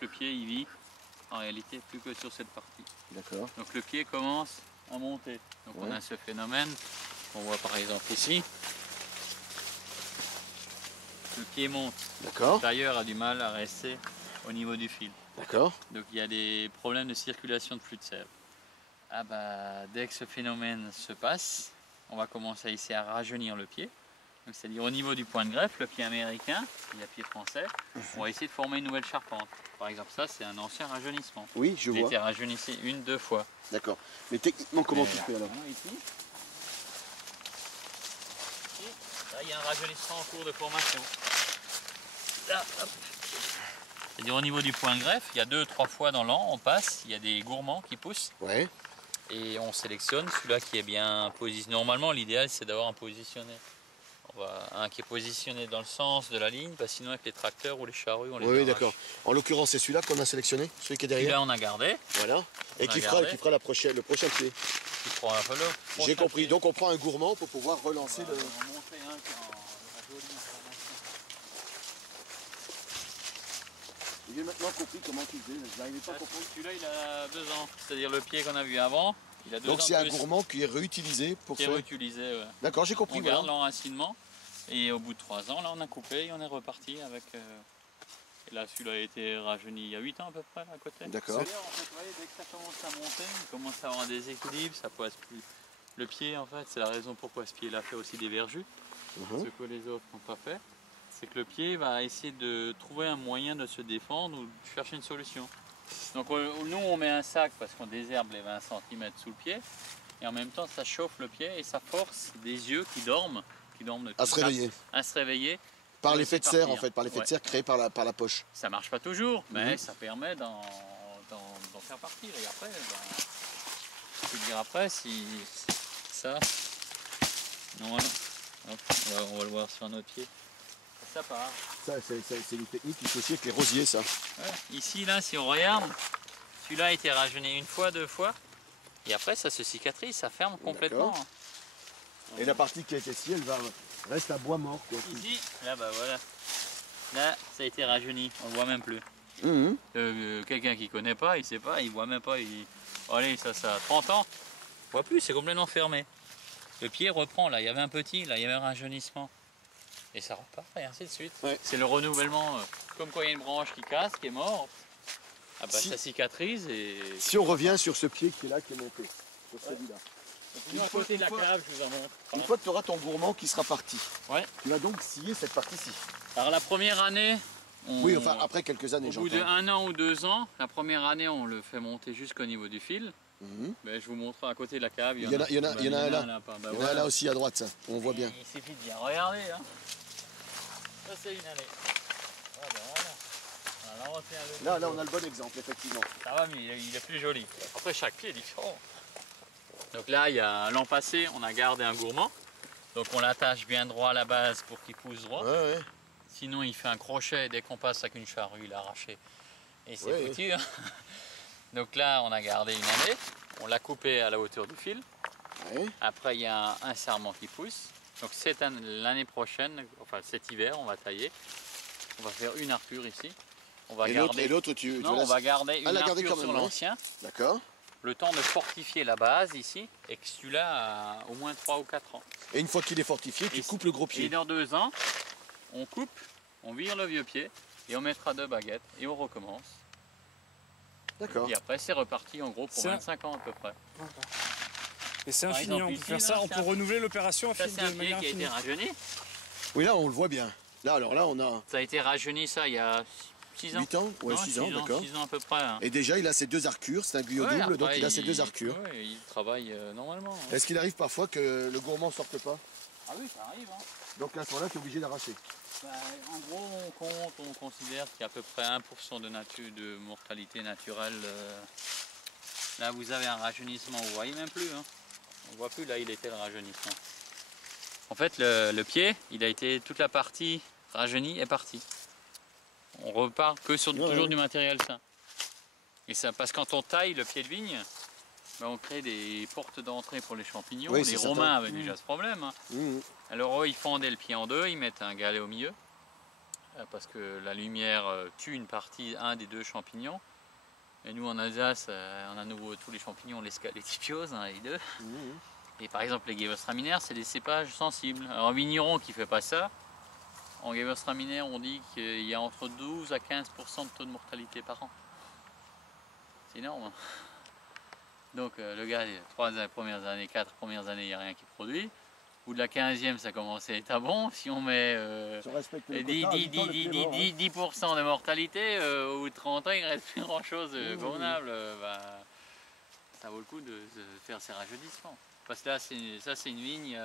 que le pied il vit en réalité plus que sur cette partie. D'accord. Donc le pied commence à monter. Donc on a ce phénomène qu'on voit par exemple ici. Le pied monte. D'accord. Le tailleur a du mal à rester au niveau du fil. D'accord. Donc il y a des problèmes de circulation de flux de sève. Ah bah, dès que ce phénomène se passe, on va commencer ici à rajeunir le pied. C'est-à-dire au niveau du point de greffe, le pied américain et le pied français, on va essayer de former une nouvelle charpente. Par exemple, ça c'est un ancien rajeunissement. Oui, je vois. Il a été rajeuni une, deux fois. D'accord. Mais techniquement, comment tu fais alors? Ici, là, il y a un rajeunissement en cours de formation. Là, hop. C'est-à-dire au niveau du point de greffe, il y a 2-3 fois dans l'an, on passe, il y a des gourmands qui poussent. Ouais. Et on sélectionne celui-là qui est bien positionné. Normalement, l'idéal c'est d'avoir un positionné. Un qui est positionné dans le sens de la ligne, parce que sinon avec les tracteurs ou les charrues, on les arrache. Oui, d'accord. En l'occurrence, c'est celui-là qu'on a sélectionné, celui qui est derrière. Celui-là, on a gardé. Voilà. Et qui fera le prochain pied. Qui prend un peu le prochain J'ai compris. pied. Donc on prend un gourmand pour pouvoir relancer le... On va montrer un qui a la jolie information. J'ai maintenant compris comment tu faisais. Je n'arrivais pas à comprendre. Celui-là, il a 2 ans. C'est-à-dire le pied qu'on a vu avant, il a 2 ans. Donc c'est un gourmand qui est réutilisé pour faire... réutilisé, ouais. D'accord, j'ai compris. On garde l'enracinement. Et au bout de 3 ans, là on a coupé et on est reparti avec... Et là celui-là a été rajeuni il y a 8 ans à peu près à côté. D'accord. C'est-à-dire en fait, vous voyez, dès que ça commence à monter, il commence à avoir un déséquilibre, ça passe plus. Le pied en fait, c'est la raison pourquoi ce pied-là fait aussi des verjus, ce que les autres n'ont pas fait. C'est que le pied va essayer de trouver un moyen de se défendre ou de chercher une solution. Donc nous on met un sac parce qu'on désherbe les 20 cm sous le pied. Et en même temps ça chauffe le pied et ça force des yeux qui dorment à se réveiller. À se réveiller. Par l'effet de serre en fait, par l'effet de serre créé par la poche. Ça marche pas toujours, mais ça permet d'en faire partir. Et après, je peux dire après si ça, non, hop, on va le voir sur un autre pied. Ça part. Ça c'est une technique qui fait aussi avec les rosiers ça. Ouais. Ici là, si on regarde, celui-là a été rajeuni 1 fois, 2 fois. Et après ça se cicatrise, ça ferme complètement. Et la partie qui est ici, elle reste à bois mort. Quoi. Ici, là bah voilà. Là, ça a été rajeuni, on le voit même plus. Quelqu'un qui connaît pas, il sait pas, il voit même pas. Allez, ça a 30 ans, on voit plus, c'est complètement fermé. Le pied reprend, là, il y avait un petit, là, il y avait un rajeunissement. Et ça repart, et ainsi de suite. Ouais. C'est le renouvellement, comme quand il y a une branche qui casse, qui est morte, ah bah, ça cicatrise et... Si on revient sur ce pied qui est là, qui est monté, sur celui-là. À côté de la cave, je vous en montre. Une fois que tu auras ton gourmand qui sera parti, tu vas donc scier cette partie-ci. Alors la première année, oui, enfin après quelques années, au bout d'1 an ou 2 ans, la première année on le fait monter jusqu'au niveau du fil. Ben, je vous montre à côté de la cave. Il y en a un là. Il y en a un là aussi à droite, ça. On voit bien. Il suffit de bien regarder. Hein. Ça c'est une année. Ah, ben, voilà. Là on a le bon exemple, effectivement. Ça va, mais il est plus joli. Après chaque pied est différent. Donc là, l'an passé, on a gardé un gourmand. Donc on l'attache bien droit à la base pour qu'il pousse droit. Ouais. Sinon il fait un crochet et dès qu'on passe avec une charrue, il est arraché. Et c'est foutu. Hein. Donc là, on a gardé une année. On l'a coupé à la hauteur du fil. Après, il y a un sarment qui pousse. Donc l'année prochaine, enfin cet hiver, on va tailler. On va faire une arcure ici. On va garder... l'autre, on va garder une arcure sur l'ancien. D'accord. Le temps de fortifier la base ici, et que celui-là a au moins 3 ou 4 ans. Et une fois qu'il est fortifié, tu coupes le gros pied. Et dans 2 ans, on coupe, on vire le vieux pied, et on mettra 2 baguettes, et on recommence. D'accord. Et après, c'est reparti en gros pour 25 ans à peu près. Et c'est infini, on peut faire ça, on peut renouveler l'opération de manière infinie. Ça, c'est un pied qui a été rajeuni. Oui, là, on le voit bien. Là, alors là, on a... Ça a été rajeuni, ça, il y a 6 ans. 8 ans? Ouais, 6 ans, d'accord. 6 ans à peu près. Hein. Et déjà, il a ses 2 arcures, c'est un guyot double, donc il a ses 2 arcures. Oui, il travaille normalement. Hein. Est-ce qu'il arrive parfois que le gourmand ne sorte pas? Ah oui, ça arrive. Hein. Donc à ce moment-là, tu es obligé d'arracher. Bah, en gros, on considère qu'il y a à peu près 1% de mortalité naturelle. Là, vous avez un rajeunissement, vous voyez même plus. Hein. On ne voit plus, là, il était le rajeunissement. En fait, le pied, il a été toute la partie rajeunie est partie. On repart que sur toujours du matériel sain. Et ça, parce que quand on taille le pied de vigne, ben on crée des portes d'entrée pour les champignons. Les Romains avaient déjà ce problème. Hein. Alors eux, ils fendaient le pied en deux, ils mettent un galet au milieu. parce que la lumière tue une partie, un des deux champignons. Et nous en Alsace, on a nouveau tous les champignons, les typioses, hein, les deux. Et par exemple les Gewürztraminer, c'est des cépages sensibles. Alors un vigneron qui ne fait pas ça, en Gewürztraminer on dit qu'il y a entre 12 à 15% de taux de mortalité par an. C'est énorme. Hein. Donc le gars, les 3 premières années, 4 premières années, il n'y a rien qui produit. Au bout de la 15e, ça commence à être bon. Si on met 10% de mortalité, au bout de 30 ans, il ne reste plus grand chose convenable. Ça vaut le coup de faire ces rajeunissements. Parce que là, ça c'est une vigne,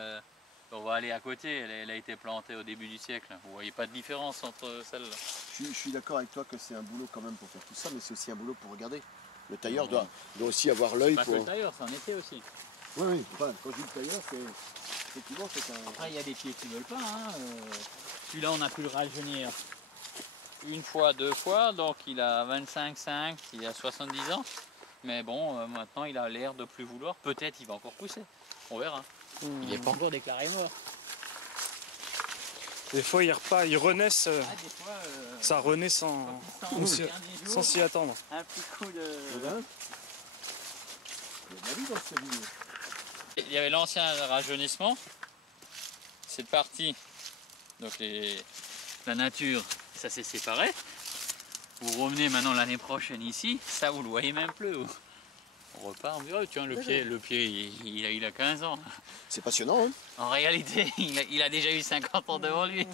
on va aller à côté, elle a été plantée au début du siècle. Vous ne voyez pas de différence entre celles-là. Je suis d'accord avec toi que c'est un boulot quand même pour faire tout ça, mais c'est aussi un boulot pour regarder. Le tailleur doit aussi avoir l'œil pour... Le tailleur, c'est en été aussi. Oui, enfin, quand je dis le tailleur, c'est... Effectivement, c'est un... Après, il y a des pieds qui ne veulent pas. Hein. Celui-là, on a pu le rajeunir une fois, 2 fois, donc il a 25,5, il a 70 ans. Mais bon, maintenant, il a l'air de plus vouloir. Peut-être il va encore pousser. On verra. Il n'est pas encore déclaré mort. Des fois, ils renaissent. Des fois, ça renaît sans s'y attendre. Un petit coup de... Il y avait l'ancien rajeunissement. Cette partie, donc la nature, ça s'est séparé. Vous revenez maintenant l'année prochaine ici, ça vous le voyez même plus. On repart, on dit, oh, tiens, le pied il a 15 ans. C'est passionnant, hein. En réalité, il a déjà eu 50 ans devant lui.